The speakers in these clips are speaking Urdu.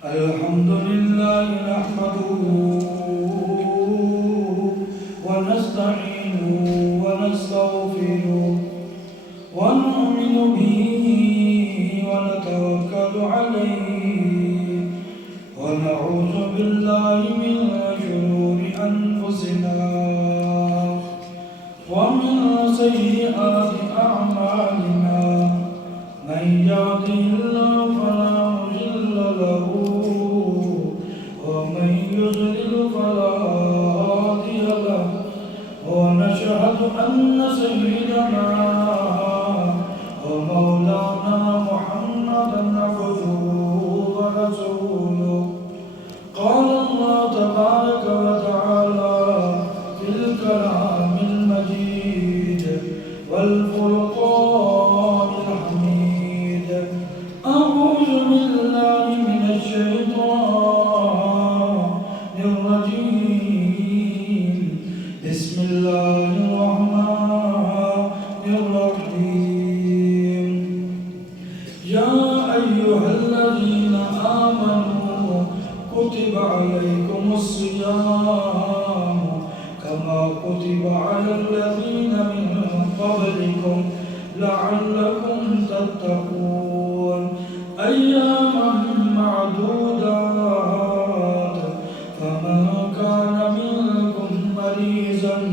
الحمد لله نحمده ونستعينه ونستغفره ونؤمن به ونتوكل عليه ونعوذ بالله من شرور أنفسنا ومن سيئات أعمالنا من يهده الله فلا مضل له ومن يضلل فلا هادي له ونشهد أن سيدنا ومولانا محمدا عبده ورسوله قال الله تبارك وتعالى في الكلام المجيد والفرقان الحميد أعوذ بالله من الشيطان الرجيم بسم الله الرحمن الرحيم يا أيها الذين آمنوا كتب عليكم الصيام كما كتب على الذين من قبلكم لعلكم تتقون أياما معدودات فمن كان منكم مريضا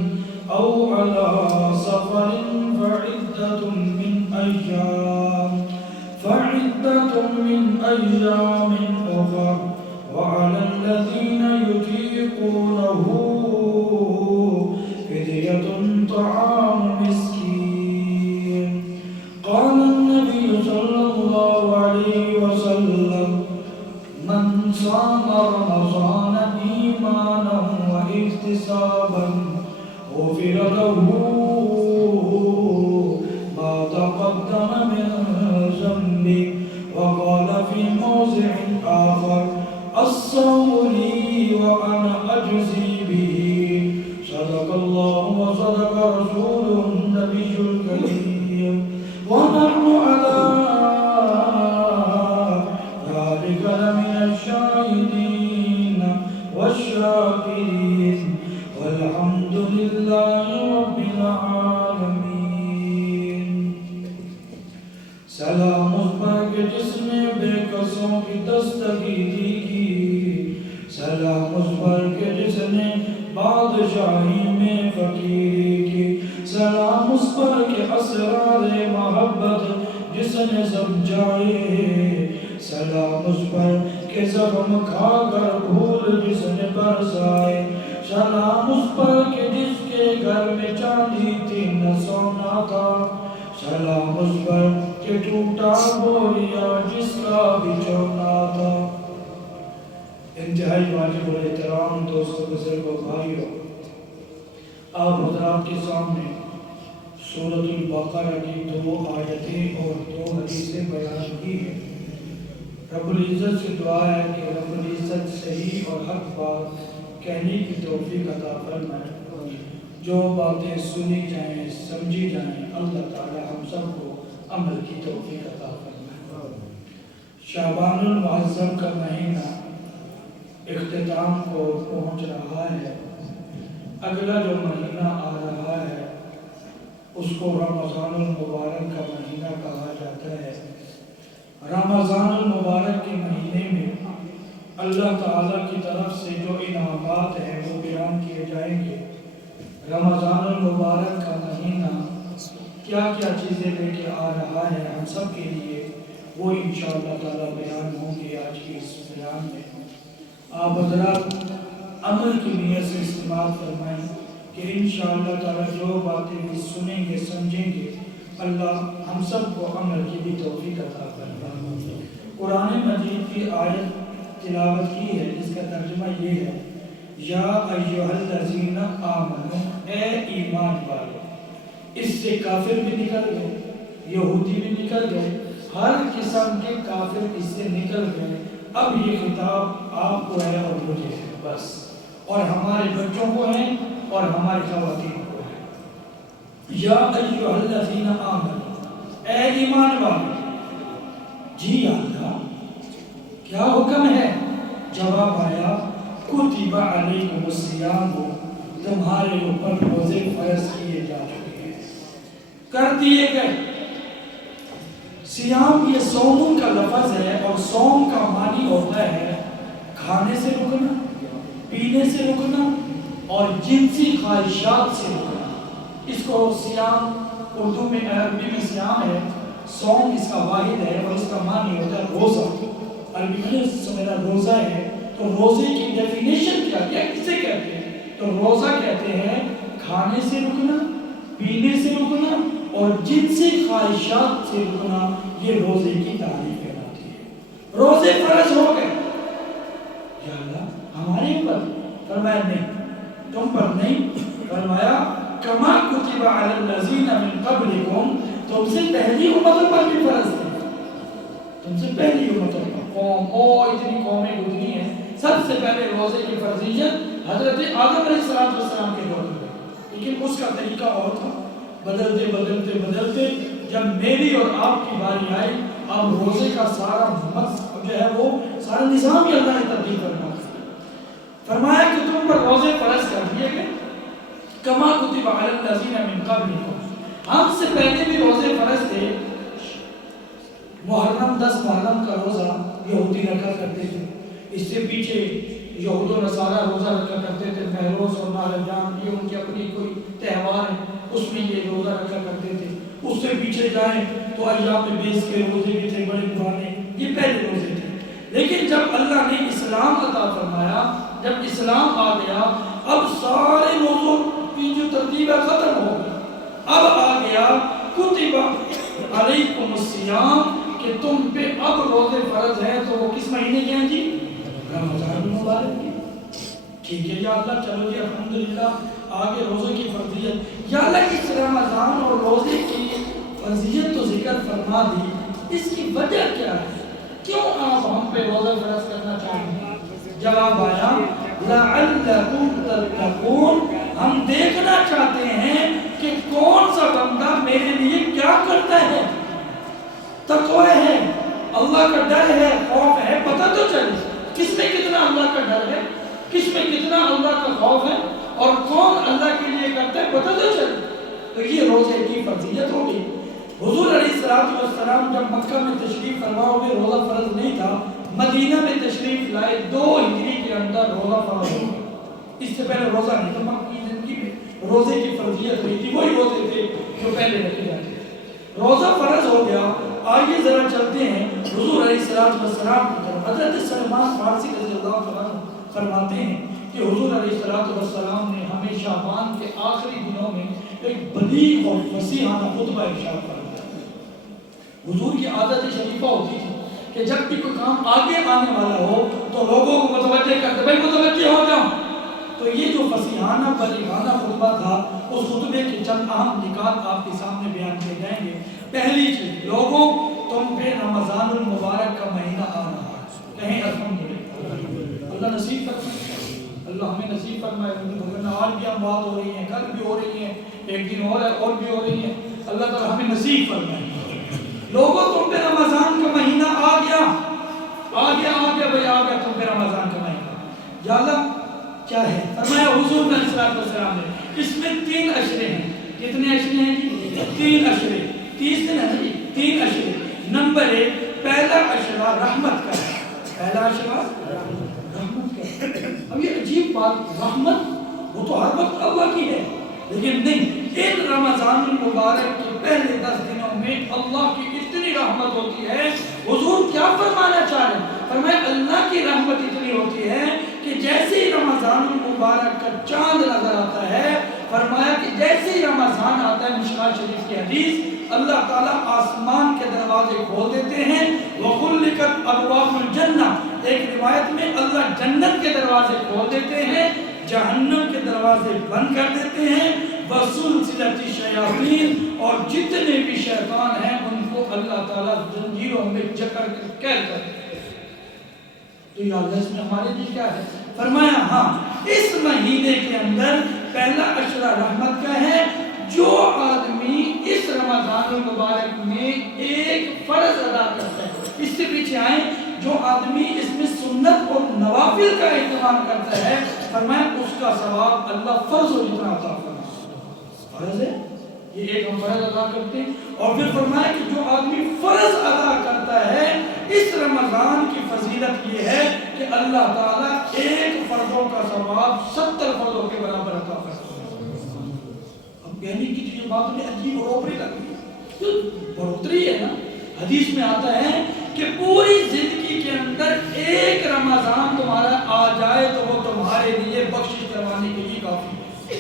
أو على سفر فعدة من أيام أخر وعلى الذين يطيقونه فدية طعام مسكين قال النبي صلى الله عليه وسلم من صام رمضان إيمانا واحتسابا غفر له ما تقدم من ذنبه وقال في موضع آخر الصوم لي وأنا أجزي به صدق الله وصدق رسوله النبي الكريم ونحن على ذلك لمن الشاهدين والشاكرين والحمد لله رب العالمين سلام اس پر کہ جس نے بے کسوں کی دستگیری کی سلام اس پر کہ جس نے بادشاہی میں فقیری کی سلام اس پر کہ اسرار محبت جس نے سمجھائے سلام اس پر کہ زخم کھا کر بھول جس نے برسائے سلام اس پر کہ جس کے گھر میں چاندی تھی نہ سونا تھا سلام اس پر کہ ٹوٹا بوریا جس کا بچھونا تھا انتہائی واجب الاحترام دوستوں بزرگ و بھائیوں آپ حضرات کے سامنے سورۃ البقرہ کی 2 آیتیں اور 2 حدیثیں بیان کی ہیں رب العزت سے دعا ہے کہ رب العزت صحیح اور حق بات کہنے کی توفیق عطا فرمائے جو باتیں سنی جائیں سمجھی جائیں اللہ تعالی ہم سب کو عمل کی توفیق عطا فرمائے شعبان المعظم کا مہینہ اختتام کو پہنچ رہا ہے اگلا جو مہینہ آ رہا ہے اس کو رمضان المبارک کا مہینہ کہا جاتا ہے رمضان المبارک کے مہینے میں اللہ تعالیٰ کی طرف سے جو انعامات ہیں وہ بیان کیے جائیں گے رمضان المبارک کا مہینہ کیا کیا چیزیں لے کے آ رہا ہے ہم سب کے لیے وہ انشاءاللہ تعالیٰ بیان ہوں گے آج کی اس بیان میں آپ حضرات عمل کی نیت سے استعمال فرمائیں کہ انشاءاللہ تعالیٰ جو باتیں بھی سنیں گے سمجھیں گے اللہ ہم سب کو عمل کی بھی توفیق عطا فرمائے قرآن مجید کی آیت تلاوت کی ہے جس کا ترجمہ یہ ہے یا ایھا الذین آمنوا اے ایمان والو اس سے کافر بھی نکل گئے یہودی بھی نکل گئے ہر قسم کے کافر اس سے نکل گئے اب یہ خطاب آپ کو ہے اور مجھے ہے بس اور ہمارے بچوں کو ہے اور ہماری خواتین کو ہے یا ایھا الذین آمنوا اے ایمان والو جی اللہ کیا حکم ہے؟ جواب آیا کتب علیکم الصیام، تمہارے اوپر روزے فرض کیے جا چکے ہیں، کر دیے گئے۔ صیام یہ صوم کا لفظ ہے، اور صوم کا معنی ہوتا ہے کھانے سے رکنا، پینے سے رکنا اور جنسی خواہشات سے رکنا۔ اس کو صیام اردو میں عربی میں صیام ہے، صوم اس کا واحد ہے، اور اس کا معنی ہوتا ہے روزہ۔ عربی میں میرا روزہ ہے، تو روزے کی ڈیفینیشن کیا ہے، کسے کہتے ہیں؟ تو روزہ کہتے ہیں کھانے سے رکنا، پینے سے رکنا اور جنسی خواہشات سے رکنا، یہ روزے کی تعریف کہلاتی ہے۔ روزے فرض ہو گئے، یا اللہ ہمارے اوپر؟ فرمایا نہیں، تم پر نہیں، فرمایا کما کتب علی الذین من قبلکم، تم سے پہلی امتوں پر بھی فرض تھے، تم سے پہلی امتوں پر، قوم اتنی قومیں گزری ہیں، سب سے پہلے روزے کی فرضیت حضرت آدم علیہ السلام کے دور میں، لیکن اس کا طریقہ اور تھا۔ بدلتے بدلتے بدلتے جب میری اور آپ کی باری آئی، اب روزے کا سارا جو ہے وہ سارا نظام ہی اللہ نے تبدیل کرنا، فرمایا کہ تم پر روزے فرض کر دیے گئے، کما کتب علی الذین من قبلکم، ہم سے پہلے بھی روزے فرض تھے۔ محرم 10 محرم کا روزہ یہودی رکھا کرتے تھے، اس سے پیچھے یہود و نصارہ روزہ رکھا کرتے تھے، مہروز اور مہرجان، یہ ان کی اپنی کوئی تہوار ہے، اس میں یہ روزہ رکھا کرتے تھے۔ اس سے پیچھے جائیں تو ایام بیس کے روزے بھی تھے بڑے پرانے، یہ پہلے روزے تھے۔ لیکن جب اللہ نے اسلام عطا فرمایا، جب اسلام آ گیا، اب سارے روزوں کی جو ترتیب ہے ختم ہو گئی، اب آ گیا کتب علیکم الصیام، کہ تم پہ اب روزے فرض ہیں، تو وہ کس مہینے کے ہیں جی؟ رمضان المبارک کی۔ ٹھیک ہے یا اللہ، چلو جی الحمدللہ آگے روزے کی فرضیت، یا اللہ اس رمضان اور روزے کی فرضیت تو ذکر فرما دی، اس کی وجہ کیا ہے؟ کیوں آپ ہم پہ روزہ فرض کرنا چاہتے ہیں؟ جواب آیا لعلکم تتقون، ہم دیکھنا چاہتے ہیں کہ کون سا بندہ میرے لیے کیا کرتا ہے، تقوی ہے، اللہ کا ڈر ہے، خوف ہے، پتہ تو چلے کس میں کتنا اللہ کا ڈر ہے، کس میں کتنا اللہ کا خوف ہے، اور کون اللہ کے لیے کرتا ہے، پتہ تو چلے۔ تو یہ روزے کی فرضیت ہوگی۔ حضور علیہ السلام جب مکہ میں تشریف فرما ہوئے، روزہ فرض نہیں تھا، مدینہ میں تشریف لائے، 2 ہجری کے اندر روزہ فرض ہوا، اس سے پہلے روزہ نہیں تھا۔ مکہ کی زندگی میں روزے کی فرضیت ہوئی تھی، وہی روزے تھے جو پہلے رکھے جاتے تھے۔ روزہ فرض ہو گیا، آئیے ذرا چلتے ہیں حضور علیہ السلام کی طرف۔ حضرت سلمان فارسی رضی اللہ عنہ فرماتے ہیں کہ حضور علیہ السلام نے ہمیں شعبان کے آخری دنوں میں ایک بلیغ اور فصیحانہ خطبہ ارشاد فرمایا۔ حضور کی عادت شریفہ ہوتی تھی کہ جب بھی کوئی کام آگے آنے والا ہو تو لوگوں کو متوجہ کرتے، بھائی متوجہ ہو جاؤ۔ تو یہ جو فصیحانہ بلیغانہ خطبہ تھا، اس خطبے کے چند اہم نکات آپ کے سامنے بیان کیے جائیں گے۔ پہلی چیز، لوگوں تم پہ رمضان المبارک کا مہینہ آ رہا ہے، کہیں الحمدللہ، اللہ نصیب فرمائے، اللہ ہمیں نصیب فرمائے۔ آج بھی ہم بات ہو رہی ہیں، کل بھی ہو رہی ہیں، ایک دن اور بھی ہو رہی ہیں، اللہ تعالیٰ ہمیں نصیب فرمائے۔ لوگوں تم پہ رمضان کا مہینہ آ گیا، آ گیا بھائی، آ گیا تم پہ رمضان کا مہینہ۔ یا اللہ کیا ہے؟ فرمایا حضور علیہ السلام نے اس میں 3 اشرے ہیں۔ کتنے اشرے ہیں جی؟ 3 اشرے، 30 دن ہے جی، 3 اشرے۔ نمبر 1، پہلا اشرہ رحمت کا ہے، پہلا اشرہ رحمت کا ہے۔ اب یہ عجیب بات، رحمت وہ تو ہر وقت اللہ کی ہے، لیکن نہیں، ان رمضان المبارک کے پہلے 10 دنوں میں اللہ کی اتنی رحمت ہوتی ہے۔ حضور کیا فرمانا چاہ رہے ہیں؟ فرمایا اللہ کی رحمت اتنی ہوتی ہے کہ جیسے ہی رمضان المبارک کا چاند نظر آتا ہے، فرمایا کہ جیسے ہی رمضان آتا ہے، مشکوٰۃ شریف کی حدیث، اللہ تعالیٰ آسمان کے دروازے کھول دیتے ہیں، وَغُلِّقَتْ أَبْوَابُ الْجَنَّةِ، ایک روایت میں اللہ جنت کے دروازے کھول دیتے ہیں، جہنم کے دروازے بند کر دیتے ہیں، وَسُلْسِلَتِ الشَّيَاطِينَ، اور جتنے بھی شیطان ہیں ان کو اللہ تعالیٰ زنجیروں میں جکڑ کر قید کر دیتے ہیں۔ تو یہ اللہ اس میں ہمارے لیے کیا ہے؟ فرمایا ہاں، اس مہینے کے اندر پہلا اشرہ رحمت کا ہے۔ جو آدمی اس رمضان المبارک میں ایک فرض ادا کرتا ہے، اس سے پیچھے آئیں، جو آدمی اس سنت اور نوافل کا اہتمام کرتا ہے، فرمایا اس کا ثواب اللہ فرض و جتنا عطا فرمائے۔ فرض ہے یہ ایک ہم فرض ادا کرتے ہیں، اور پھر فرمایا کہ جو آدمی فرض ادا کرتا ہے اس رمضان کی فضیلت یہ ہے کہ اللہ تعالیٰ ایک فرضوں کا ثواب 70 فرضوں کے برابر عطا فرمائے۔ اب کہنے کی تو یہ بات میں عجیب اور اوپری لگ رہی ہے، جو بڑھوتری ہے نا، حدیث میں آتا ہے کہ پوری زندگی کے اندر ایک رمضان تمہارا آ جائے تو وہ تمہارے لیے بخشش کروانے کے لیے کافی ہے۔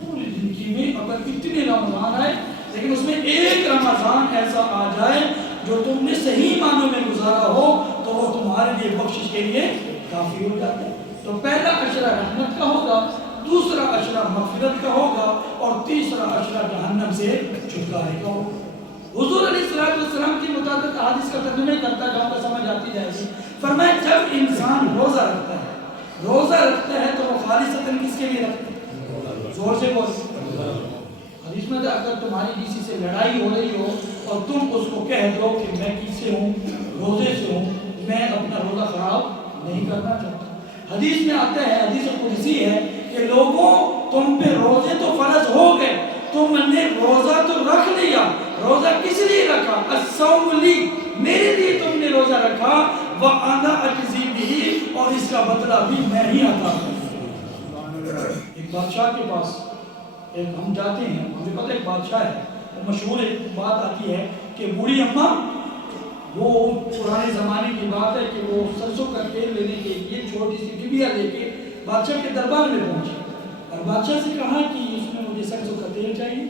پوری زندگی میں اگر اتنے رمضان آئے لیکن اس میں ایک رمضان ایسا آ جائے جو تم نے صحیح معنوں میں گزارا ہو تو وہ تمہارے لیے بخشش کے لیے کافی ہو جاتا ہے۔ تو پہلا عشرہ رحمت کا ہوگا، دوسرا عشرہ مغفرت کا ہوگا، اور تیسرا عشرہ جہنم سے چھٹکارے کا ہوگا۔ حضور علیہ السلام کی مطابق حدیث کا ترجمہ کرتا جاؤں گا، سمجھ آتی جائے گی۔ فرمایا جب انسان روزہ رکھتا ہے تو وہ خالصتاً کس کے لیے رکھتا ہے؟ زور سے بول۔ حدیث میں اگر تمہاری کسی سے لڑائی ہو رہی ہو اور تم اس کو کہہ دو کہ میں کس سے ہوں؟ روزے سے ہوں، میں اپنا روزہ خراب نہیں کرنا چاہتا۔ حدیث میں آتا ہے، حدیث قدسی ہے کہ لوگوں تم پہ روزے تو فرض ہو گئے، تم نے روزہ تو رکھ لیا، روزہ کس لیے رکھا؟ الصوم لی، میرے لیے تم نے روزہ رکھا، وَأَنَا أَجْزِي بِهِ، اور اس کا بدلہ بھی میں ہی عطا کروں۔ ایک بادشاہ کے پاس ایک ہم جاتے ہیں، ہمیں پتہ ایک بادشاہ ہے، وہ مشہور ایک بات آتی ہے کہ بوڑھی اماں، وہ پرانے زمانے کی بات ہے کہ وہ سرسوں کا تیل لینے کے لیے چھوٹی سی ڈبیا لے کے بادشاہ کے دربار میں پہنچے اور بادشاہ سے کہا کہ اس میں مجھے سرسوں کا تیل چاہیے۔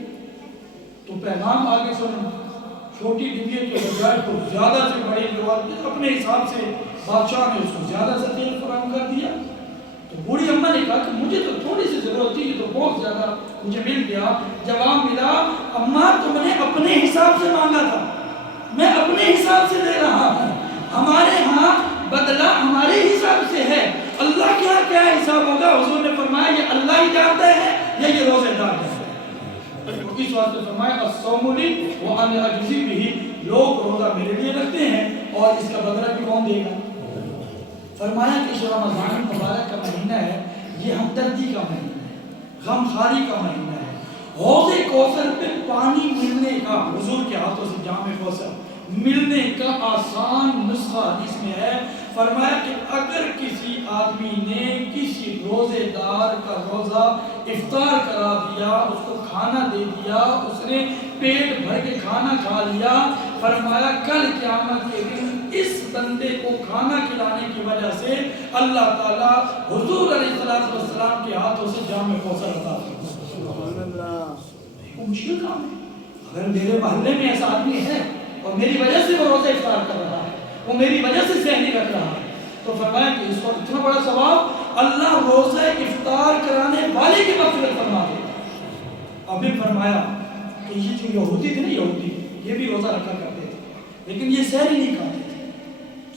تو پیغام آگے سنو، چھوٹی ڈبیا کے بجائے تو زیادہ سے بڑے جو اپنے حساب سے بادشاہ نے اس کو زیادہ سے تیل فراہم کر دیا۔ تو بوڑھی اماں نے کہا کہ مجھے تو تھوڑی سی ضرورت تھی، تو بہت زیادہ مجھے مل گیا۔ جواب ملا، اماں تم نے اپنے حساب سے مانگا تھا، میں اپنے حساب سے دے رہا ہوں، ہمارے ہاں بدلہ ہمارے حساب سے ہے، اللہ کے ہاں کیا حساب ہوگا؟ حضور نے فرمایا یہ اللہ ہی جانتا ہے یا یہ روزے دار جانتا ہے۔ اس واسطے فرمایا الصوم لی وأنا أجزي به، لوگ روزہ میرے لیے رکھتے ہیں اور اس کا بدلہ بھی کون دے گا؟ فرمایا کہ جو رمضان مبارک کا مہینہ ہے یہ ہمدردی کا مہینہ ہے، غم خواری کا مہینہ ہے۔ حوض کوثر پہ پانی ملنے کا، حضور کے ہاتھوں سے جام کوثر ملنے کا آسان نسخہ حدیث میں ہے۔ فرمایا کہ اگر کسی آدمی نے کسی روزے دار کا روزہ افطار کرا دیا، اس کو کھانا دے دیا، اس نے پیٹ بھر کے کھانا کھا لیا، فرمایا کل قیامت کے دن اس بندے کو کھانا کھلانے کی وجہ سے اللہ تعالیٰ حضور علیہ السلام کے ہاتھوں سے جام کوثر عطا فرمائے۔ وہ مشکل کام ہے۔ اگر میرے محلے میں ایسا آدمی ہے اور میری وجہ سے وہ روزہ افطار کر رہا ہے، وہ میری وجہ سے سحری رکھ رہا ہے، تو فرمایا کہ اس کو اتنا بڑا ثواب اللہ روزہ افطار کرانے والے کی مغفرت فرما دے۔ اور پھر فرمایا کہ یہ جو یہودی تھے نا، یہودی یہ بھی روزہ رکھا کرتے تھے لیکن یہ سحری نہیں کھاتے تھے،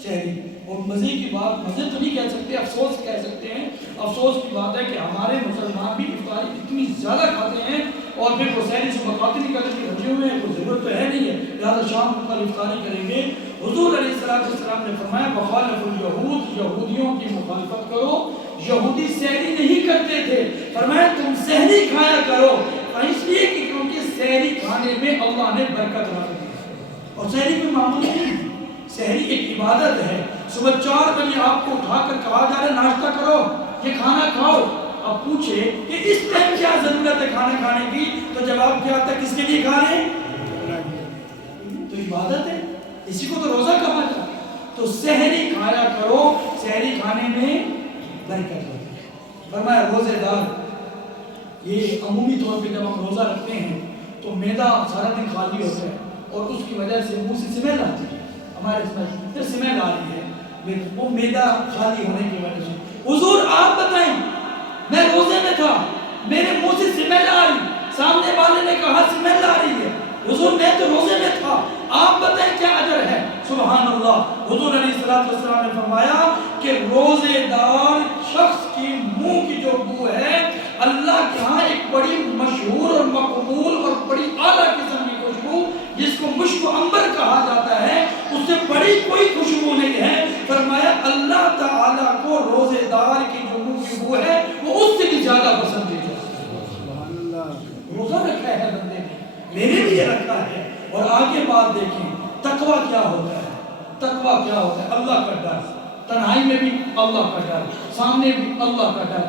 سحری۔ اور مزے کی بات، مزے تو نہیں کہہ سکتے، افسوس کہہ سکتے ہیں، افسوس کی بات ہے کہ ہمارے مسلمان بھی افطاری اتنی زیادہ کھاتے ہیں اور پھر وہ سحری صبح کھاتے نہیں کرتے، رجیوں میں کوئی ضرورت تو ہے نہیں ہے، لہٰذا شام کو کل افطاری کریں گے۔ حضور علیہ السلام نے فرمایا بخالف الیہود، یہودیوں کی مخالفت کرو۔ یہودی سحری نہیں کرتے تھے، فرمایا تم سحری کھایا کرو، اس لیے کہ کیونکہ سحری کھانے میں اللہ نے برکت رکھ دی، اور سحری کوئی معمولی نہیں، سحری ایک عبادت ہے۔ صبح 4 بجے آپ کو اٹھا کر کہا جا رہا ہے ناشتہ کرو، یہ کھانا کھاؤ، اب پوچھے کہ اس ٹائم کیا ضرورت ہے کھانا کھانے کی، تو جواب کیا آتا ہے کس کے لیے کھا رہے ہیں؟ تو عبادت ہے، اسی کو تو روزہ کہا جاتا ہے۔ تو سحری کھایا کرو، سحری کھانے میں برکت ہوتی ہے۔ فرمایا روزے دار یہ عمومی طور پہ جب ہم روزہ رکھتے ہیں تو معدہ سارا دن خالی ہوتا ہے اور اس کی وجہ سے منہ سے سمیل آتی ہے، ہمارے اس میں سمیل آ رہی ہے، وہ معدہ خالی ہونے کی وجہ سے۔ حضور آپ بتائیں، میں روزے میں تھا، میرے منہ سے سمیل آ رہی، سامنے والے نے کہا سمیل آ رہی ہے، حضور میں تو روزے میں تھا، آپ بتائیں کیا اجر ہے؟ سبحان اللہ۔ حضور علیہ السلام نے فرمایا کہ روزے دار شخص کی منہ کی جو بو ہے اللہ کے ہاں ایک بڑی مشہور اور مقبول اور بڑی اعلیٰ قسم کی خوشبو جس کو مشک و عنبر کہا جاتا ہے، اس سے بڑی کوئی خوشبو نہیں ہے۔ فرمایا اللہ کے بعد دیکھیں تقویٰ کیا ہوتا ہے. تقویٰ کیا ہوتا ہے؟ اللہ کا ڈر. تنہائی میں بھی اللہ کا ڈر, سامنے بھی اللہ کا ڈر.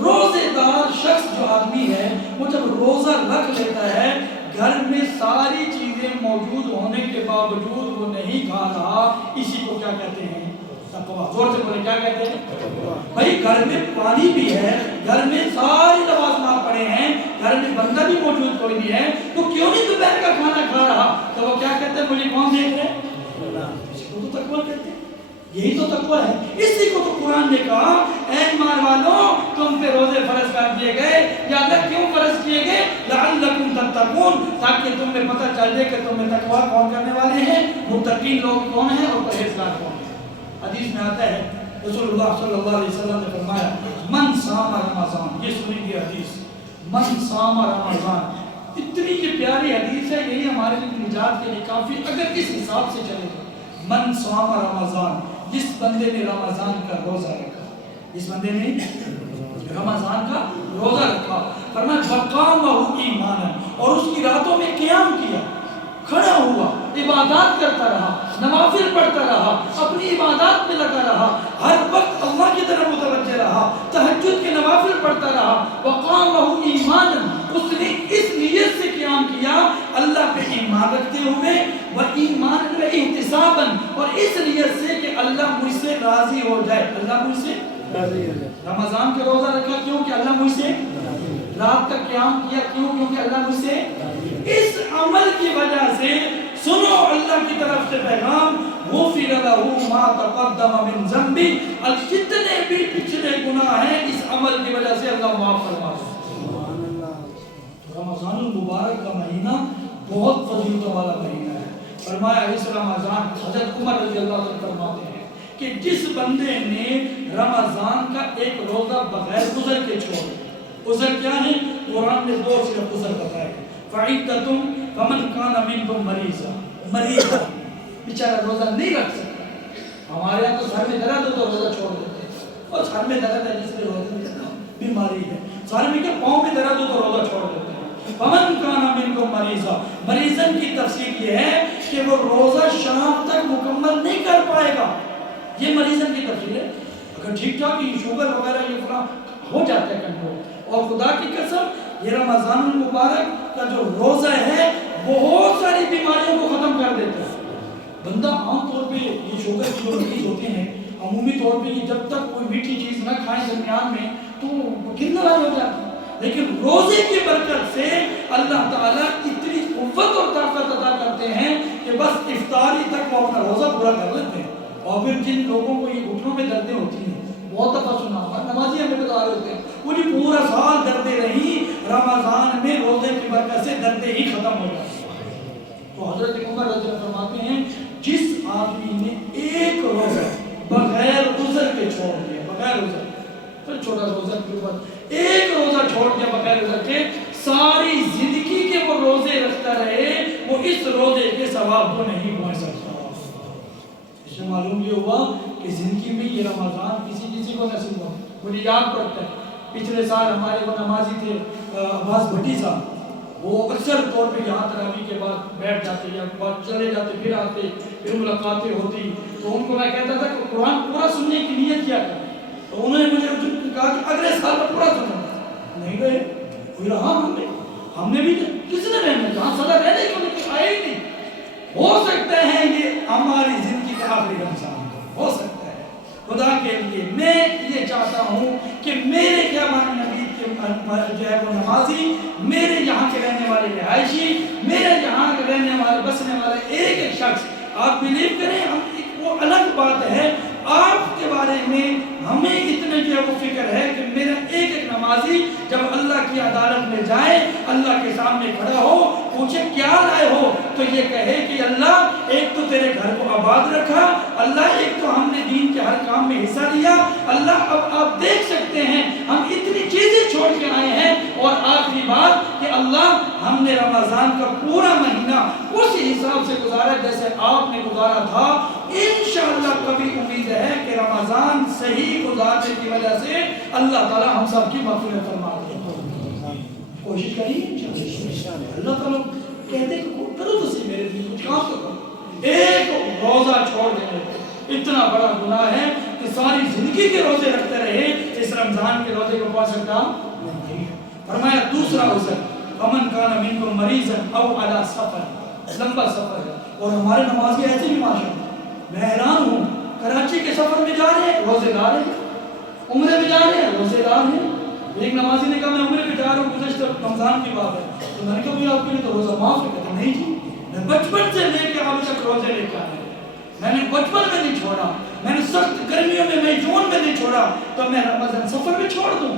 روزے دار شخص جو آدمی ہے وہ جب روزہ رکھ لیتا ہے, گھر میں ساری چیزیں موجود ہونے کے باوجود وہ نہیں کھا رہا, اسی کو کیا کہتے ہیں؟ تقویٰ. زور سے بولے, کیا کہتے ہیں؟ بھائی گھر میں پانی بھی ہے, گھر میں ساری لوازمات پڑے ہیں, گھر میں بندہ بھی موجود کوئی نہیں ہے, تو کیوں نہیں دوپہر کا کھانا کھا رہا؟ تو وہ کیا کہتے ہیں؟ مجھے کون دیکھ رہے ہیں؟ اسی کو تو تقویٰ کہتے ہیں. یہی تو تقویٰ ہے. اسی کو تو قرآن نے کہا اے ایمان والوں تم پہ روزے فرض کر دیے گئے. یا اللہ کیوں فرض کیے گئے؟ لعلکم تتقون, تاکہ تمہیں پتہ چل جائے کہ تمہیں تقویٰ کون کرنے والے ہیں, متقین لوگ کون ہیں اور پرہیزگار کون ہیں. حدیث میں آتا ہے رسول اللہ صلی اللہ علیہ وسلم نے فرمایا من صام رمضان, یہ سنیں گے حدیث, من صام رمضان. اتنی یہ پیاری حدیث ہے, یہی ہمارے لیے نجات کے لیے کافی اگر اس حساب سے چلے گا. من صام رمضان, جس بندے نے رمضان کا روزہ رکھا, جس بندے نے رمضان کا روزہ رکھا, فرمایا وقامہ ایمانا, اور اس کی راتوں میں قیام کیا, کھڑا ہوا, عبادات کرتا رہا, نوافل پڑھتا رہا, اپنی عبادات میں لگا رہا, ہر وقت اللہ کی طرف متوجہ رہا, تہجد کے نوافل پڑھتا رہا. وقامہ ایمانا, اس نے اس نیت سے قیام کیا اللہ پہ ایمان رکھتے ہوئے, و ایمان و احتسابا, اور اس نیت سے کہ اللہ مجھ سے راضی ہو جائے, اللہ مجھ سے راضی ہو جائے. رمضان کا روزہ رکھا کیوں؟ کہ اللہ مجھ سے, رات کا قیام کیا کیوں؟ کیونکہ اللہ مجھ سے. اس عمل کی وجہ سے سنو اللہ کی طرف سے پیغام, غفر لہ ما تقدم من ذنبہ, جتنے بھی پچھلے گناہ ہیں اس عمل کی وجہ سے اللہ معاف فرما دے. رمضان المبارک کا مہینہ بہت فضیلت والا مہینہ ہے. فرمایا اس رمضان, حضرت عمر رضی اللہ عنہ فرماتے ہیں کہ جس بندے نے رمضان کا ایک روزہ بغیر عذر کے چھوڑ, عذر کیا ہے؟ قرآن نے دو صرف عذر بتائے, فعدتم فمن کان منکم مریضا, مریض بیچارہ روزہ نہیں رکھ سکتا. ہمارے یہاں تو سر میں درد ہو تو روزہ چھوڑ دیتے ہیں, اور سر میں درد ہے جس میں روزہ نہیں, بیماری ہے, سر میں کیا پاؤں میں درد ہو تو روزہ چھوڑ دیتے ہیں. فمن کان منکم مریضا, مریضن کی تفسیر یہ ہے کہ وہ روزہ شام تک مکمل نہیں کر پائے گا, یہ مریضن کی تفسیر ہے. اگر ٹھیک ٹھاک یہ شوگر وغیرہ یہ فلاں ہو جاتا ہے کنٹرول, اور خدا کی قسم یہ رمضان المبارک کا جو روزہ ہے بہت ساری بیماریوں کو ختم کر دیتا ہے. بندہ عام طور پہ یہ شوگر کی جو مریض ہوتے ہیں عمومی طور پہ جب تک کوئی میٹھی چیز نہ کھائیں درمیان میں تو گن ناراض ہو جاتے ہیں, لیکن روزے کی برکت سے اللہ تعالیٰ اتنی قوت اور طاقت عطا کرتے ہیں کہ بس افطاری تک وہ اپنا روزہ پورا کر لیتے ہیں. اور پھر جن لوگوں کو یہ گھٹنوں میں دردیں ہوتی ہیں, بہت دفعہ سنا ہوگا, نمازی ہمیں بتا رہے ہوتے ہیں وہ جی پورا سال دردیں رہی, رمضان میں روزے کی برکت سے دردیں ہی ختم ہو جاتی ہیں. تو حضرت عمر رضی اللہ عنہ فرماتے ہیں جس آدمی نے ایک روزہ بغیر عذر کے چھوڑ دیا, بغیر عذر, پھر چھوٹا روزہ کے اوپر ایک روزہ چھوڑ دیا بغیر عذر کے, ساری زندگی کے وہ روزے رکھتا رہے, وہ اس روزے کے ثواب کو نہیں پہنچ سکتا. اس سے معلوم یہ ہوا کہ زندگی میں یہ رمضان کسی کو نصیب ہوا. مجھے یاد پڑتا ہے پچھلے سال ہمارے وہ نمازی تھے عباس بھٹی صاحب, وہ اکثر طور پہ یہاں تراویح کے بعد بیٹھ جاتے یا چلے جاتے, پھر آتے, پھر ملاقاتیں ہوتی, تو ان کو میں کہتا تھا کہ قرآن پورا سننے کی نیت کیا کریں. تو انہوں نے مجھے کہا کہ اگلے سال میں پورا سننا. نہیں گئے, کوئی رہا ہم نے بھی کس نے رہنا, جہاں سدا رہنے کی انہیں کچھ آئے ہی نہیں. ہو سکتا ہے یہ ہماری زندگی کا آخری رمضان ہو سکتا ہے. خدا کے لیے میں یہ چاہتا ہوں کہ میرے کیا معنی نبی کے جو ہے وہ نمازی, میرے یہاں کے رہنے والے رہائشی, میرے یہاں کے رہنے والے بسنے والے ایک ایک شخص, آپ بلیو کریں ہم وہ الگ بات ہے, آپ کے بارے میں ہمیں اتنے جو ہے وہ فکر ہے کہ میرا ایک ایک نمازی جب اللہ کی عدالت میں جائے, اللہ کے سامنے کھڑا ہو, پوچھے کیا لائے ہو, تو یہ کہے کہ اللہ ایک تو تیرے گھر کو آباد رکھا, اللہ ایک تو ہم نے دین کے ہر کام میں حصہ لیا, اللہ اب آپ دیکھ سکتے ہیں ہم اتنی چیزیں چھوڑ کے آئے ہیں, اور آخری بات کہ اللہ ہم نے رمضان کا پورا مہینہ اسی حساب سے گزارا جیسے آپ نے گزارا تھا. انشاءاللہ کبھی امید ہے کہ رمضان صحیح گزارنے کی وجہ سے اللہ تعالیٰ ہم سب کی مغفرت فرما دے. کوشش کریے اللہ تعالیٰ کہتے کہ کرو تو صحیح میرے لیے کچھ کام تو کرو. ایک روزہ چھوڑ دینے پہ اتنا بڑا گناہ ہے کہ ساری زندگی کے روزے رکھتے رہے اس رمضان کے روزے کو پا سکتا نہیں. فرمایا دوسرا عذر فمن کان منکم مریضا او علی سفر، لمبا سفر ہے. اور ہمارے نمازی ایسے بھی ماشاءاللہ میں حیران ہوں، کراچی کے سفر میں جا رہے ہیں روزے دار ہیں، عمرے میں جا رہے ہیں روزے دار ہیں. ایک نمازی نے کہا میں عمرے میں جا رہا ہوں، گزشتہ رمضان کی بات ہے، تو میں نے کہا بھئی آپ کے لیے تو روزہ معاف ہے. کہتے نہیں جی میں بچپن سے لے کے اب تک روزے لے کے آ رہے ہیں، میں نے بچپن میں نہیں چھوڑا، میں نے سخت گرمیوں میں مئی جون میں نہیں چھوڑا، تو میں رمضان سفر میں چھوڑ دوں.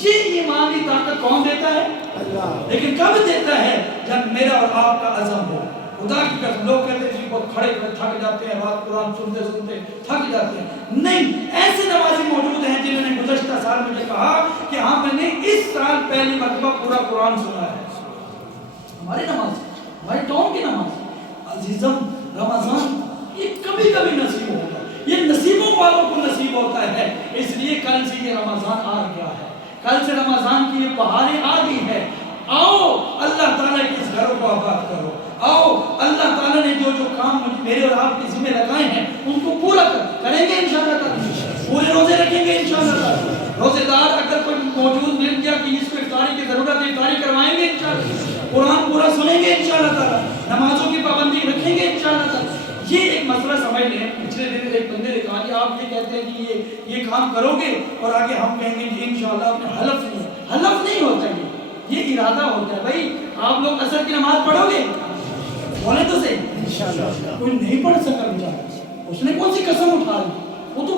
یہ ایمانی طاقت کون دیتا ہے؟ اللہ. لیکن کب دیتا ہے؟ جب میرا اور آپ کا عزم ہو. خدا کی قسم لوگ کہتے ہیں بہت کھڑے تھک جاتے ہیں، رات قرآن سنتے سنتے تھک جاتے ہیں. نہیں، ایسے نمازی موجود ہیں جنہوں نے گزشتہ سال مجھے کہا کہ ہاں میں نے اس سال پہلی مرتبہ پورا قرآن سنا ہے. ہماری نماز، ہماری ٹاؤن کی نماز. عزیزم رمضان یہ کبھی کبھی نصیب ہوتا ہے، یہ نصیبوں والوں کو نصیب ہوتا ہے. اس لیے کل سے یہ رمضان آ گیا ہے، کل سے رمضان کی یہ بہاریں آ گئی ہے. آؤ اللہ تعالیٰ کے اس گھر کو آباد کرو. آؤ اللہ تعالیٰ نے جو جو کام میرے اور آپ کے ذمہ لگائے ہیں ان کو پورا کریں گے انشاءاللہ تعالیٰ. پورے روزے رکھیں گے انشاءاللہ تعالیٰ. روزے دار اگر کوئی موجود مل گیا کہ جس کو افطاری کی ضرورت ہے افطاری کروائیں گے انشاءاللہ. قرآن پورا سنیں گے انشاءاللہ تعالیٰ. نمازوں کی پابندی رکھیں گے انشاءاللہ تعالیٰ. یہ ایک مسئلہ سمجھ لیں. پچھلے دن ایک بندے نے کہا کہ آپ یہ کہتے ہیں کہ یہ کام کرو گے اور آگے ہم کہیں گے کہ انشاءاللہ آپ نے حلف نہیں ہوتا. یہ ارادہ ہوتا ہے. بھائی آپ لوگ عصر کی نماز پڑھو گے؟ بولے تو صحیح. کوئی نہیں پڑھ سکا بیچارہ، اس نے کون سی قسم اٹھا لی؟